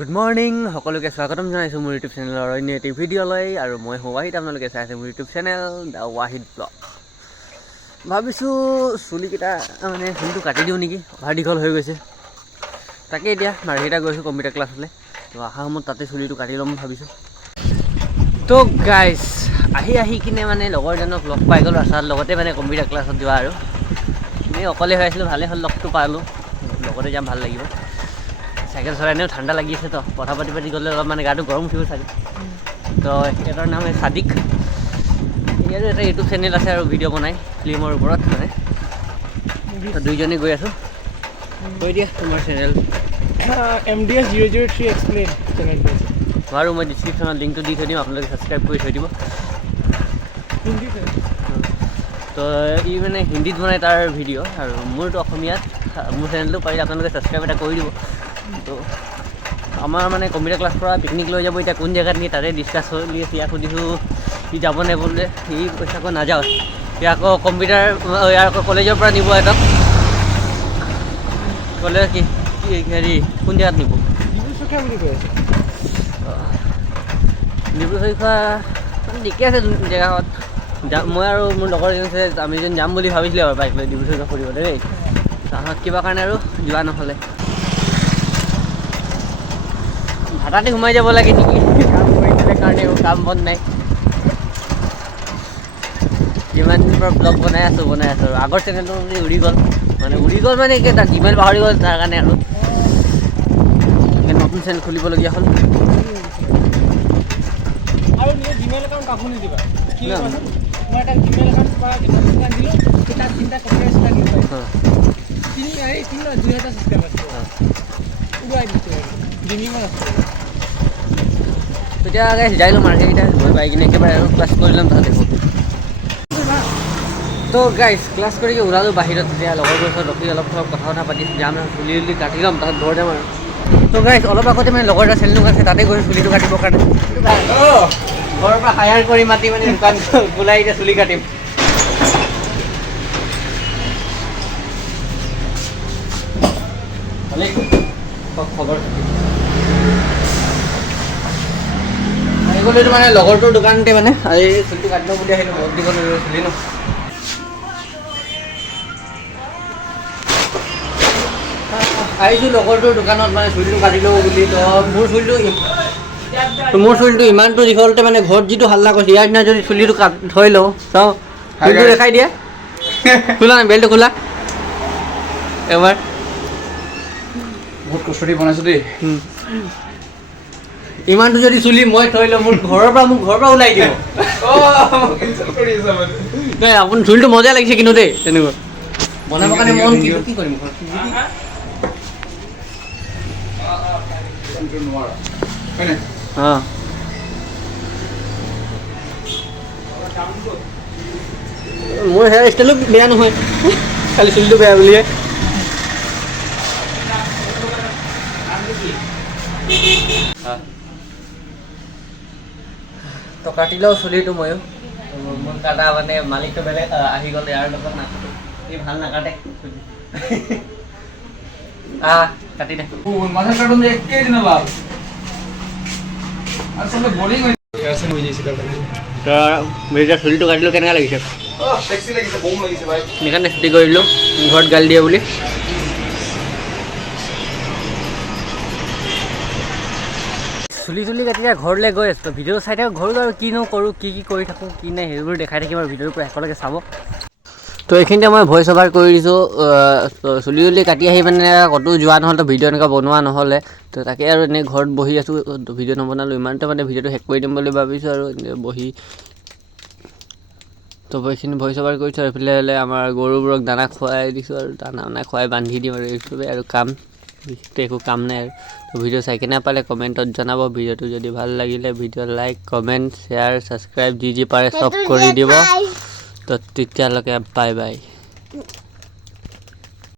Good morning, সকলোকে স্বাগতম জনাইছো মোৰ ইউটিউব চেনেলৰ অন্য এটি ভিডিঅ'লৈ আৰু মই ৱাহিদ আপোনালোকে চাই আছে মোৰ ইউটিউব চেনেল দা ৱাহিদ ব্লগ। ভাবিছোঁ চুলিকেইটা মানে চুলিটো কাটি দিওঁ নেকি, অভাৰ দীঘল হৈ গৈছে। তাকে এতিয়া মাৰ্কেটত গৈছোঁ কম্পিউটাৰ ক্লাছলৈ, তো অহা সময়ত তাতে চুলিটো কাটি ল'ম ভাবিছোঁ। তো গাইজ আহি কিনে মানে লগৰজনক লগ পাই গ'লোঁ ৰাস্তাৰ লগতে মানে কম্পিউটাৰ ক্লাছত যোৱা আৰু এনেই অকলে হৈ আছিলোঁ, ভালেই হ'ল লগটো পালোঁ, লগতে যাম ভাল লাগিব। চাইকেল চলাই এনেও ঠাণ্ডা লাগি আছে তো কথা পাতি গ'লে অলপ মানে গাটো গৰম উঠিব চাগে। তো এটাৰ নাম সাদিক, ইয়াৰো এটা ইউটিউব চেনেল আছে আৰু ভিডিঅ' বনাই ফিল্মৰ ওপৰত মানে। দুইজনে গৈ আছোঁ। কৈ দিয়া তোমাৰ চেনেল। MDS 003 এক্সপ্লেইন চেনেলটো আছে বাৰু মই ডিছক্ৰিপশ্যনত লিংকটো দি থৈ দিম, আপোনালোকে ছাবস্ক্ৰাইব কৰি থৈ দিব। তো ই মানে হিন্দীত বনাই তাৰ ভিডিঅ' আৰু মোৰতো অসমীয়াত, মোৰ চেনেলটো পাৰিলে আপোনালোকে ছাবস্ক্ৰাইব এটা কৰি দিব। তো আমাৰ মানে কম্পিউটাৰ ক্লাছ পৰা পিকনিক লৈ যাব, এতিয়া কোন জেগাত নিয়ে তাতে ডিছকাছ চলি আছে। ইয়াক সুধিছোঁ সি যাব নে বোলে, সি কৈছে আকৌ নাযাওঁ, সি আকৌ কম্পিউটাৰ ইয়াৰ আকৌ কলেজৰ পৰা নিব এটাক, ক'লে কি হেৰি কোন জেগাত নিব, ডিব্ৰুচৈখোৱা বুলি কৈ আছে। ডিব্ৰুচৈখোৱা মানে ঠিকে আছে জেগাত যাম। মই আৰু মোৰ লগৰ এজন আছে, আমি যেন যাম বুলি ভাবিছিলোঁ আৰু বাইক লৈ ডিব্ৰুচৈখোৱা ফুৰিবলৈ দেই। তাহাঁত কিবা কাৰণে আৰু যোৱা নহ'লে। ভাটাতে সোমাই যাব লাগে নেকি, কাম কৰিবলৈ কাৰণে কাম বন নাই। যিমান দিনৰ পৰা ব্লগ বনাই আছোঁ আগৰ চেনেলটো উৰি গ'ল মানে কি তাত জিমেইল পাহৰি গ'ল, তাৰ কাৰণে আৰু নতুন চেনেল খুলিবলগীয়া হ'ল। আৰু নিজৰ জিমেইল একাউণ্ট কাকো নিদিবা, কি কোৱাচোন? মই এটা জিমেইল একাউণ্ট পৰা কিতাপ দোকান দিলোঁ, তাত 3টা কপিৰাইজ লাগিব, 2000 ছাবস্ক্ৰাইবাৰ আছে, উৰাই দিছোঁ ডিমিঙত আছে। তেতিয়া যাই ল'ম মাৰ্কেটকেইটা গৈ পাই কিনে একেবাৰে আৰু ক্লাছ কৰি ল'ম তাহাঁতে দেখোঁ। তো গাইজ ক্লাছ কৰি ওলালোঁ বাহিৰত, তেতিয়া লগৰবোৰৰ ওচৰত ৰখি অলপ কথা পাতি যাম আৰু চুলি কাটি ল'ম, তাত ঘৰ যাম আৰু। তো গাইজ অলপ আগতে মানে লগৰ এটা চেলুন আছে, তাতে গৈছোঁ চুলিটো কাটিবৰ কাৰণে। ঘৰৰ পৰা হায়াৰ কৰি মাতি মানে দোকান খোলাই এতিয়া চুলি কাটিম। খবৰ আহিবলৈতো মানে লগৰটোৰ দোকানতে মানে আজি চুলিটো কাটিব বুলি আহিলোঁ, বহুত দীঘল চুলি ন। আহিছোঁ লগৰটোৰ দোকানত মানে চুলিটো কাটি লওঁ বুলি। তো মোৰ চুলিটো ইমানটো দীঘলতে মানে ঘৰত যিটো হাল্লা কৰিছে, ইয়াৰ দিনা যদি চুলিটো থৈ লওঁ, চাওঁ চুলিটো দেখাই দিয়ে। খোলা নাই বেল্টটো খোলা এবাৰ। বহুত কষ্ট দি বনাইছোঁ দেই। ইমানটো যদি চুলি মই থৈ লওঁ, মোক ঘৰৰ পৰা ওলাই দিব। নাই আপুনি চুলিটো মজা লাগিছে কিন্তু দেই, তেনেকুৱা বনাবৰ কাৰণে মন কি কৰিম ঘৰত অঁ। মোৰ হেয়াৰ ষ্টাইলো বেয়া নহয়, খালি চুলিটো বেয়া বুলিহে। তো কাটি লওঁ চুলিটো ময়ো। মোৰ কাটা মানে মালিকটো বেলেগ আহি গ'ল, ইয়াৰ লগত নাকাটো, সি ভাল নাকাটে চুলি। কাটি দে। মাথার কার্টুন দিয়ে একেই দিন লাভ আসলে বোরিং হয়ে যাইছিল। এতিয়া চুলিটো কাটিলোঁ, কেনেকুৱা লাগিছে? সেক্সি লাগিছে, বম লাগিছে ভাই। সেইকাৰণে ছুটি কৰিলোঁ, ঘৰত গালি দিয়ে বুলি। চুলি কাটি ঘৰলৈ গৈ আছোঁ। ভিডিঅ' চাই থাকোঁ, ঘৰত আৰু কিনো কৰোঁ, কি কৰি থাকোঁ, কি নাই সেইবোৰ দেখাই থাকিম আৰু ভিডিঅ'ৰ পৰা শেষলৈকে চাব। তো এইখিনিতে মই ভইচ অভাৰ কৰি দিছোঁ। চুলি কাটি আহি মানে ক'তো যোৱা নহ'ল, তো ভিডিঅ' এনেকুৱা বনোৱা নহ'লে। তো তাকে আৰু এনেই ঘৰত বহি আছোঁ, ভিডিঅ' নবনালোঁ। ইমানতে মানে ভিডিঅ'টো শেষ কৰি দিম বুলি ভাবিছোঁ আৰু এনেই বহি। তো এইখিনি ভইচ অভাৰ কৰিছোঁ। এইফালে আমাৰ গৰুবোৰক দানা খুৱাই দিছোঁ আৰু দানা খুৱাই বান্ধি দিম আৰু এইটোৱে আৰু কাম, বিশেষকৈ একো কাম নাই আৰু। তো ভিডিঅ' চাই কেনে পালে কমেণ্টত জনাব। ভিডিঅ'টো যদি ভাল লাগিলে video' like, comment, share, subscribe যি পাৰে চব কৰি দিব। তো তেতিয়ালৈকে বাই বাই।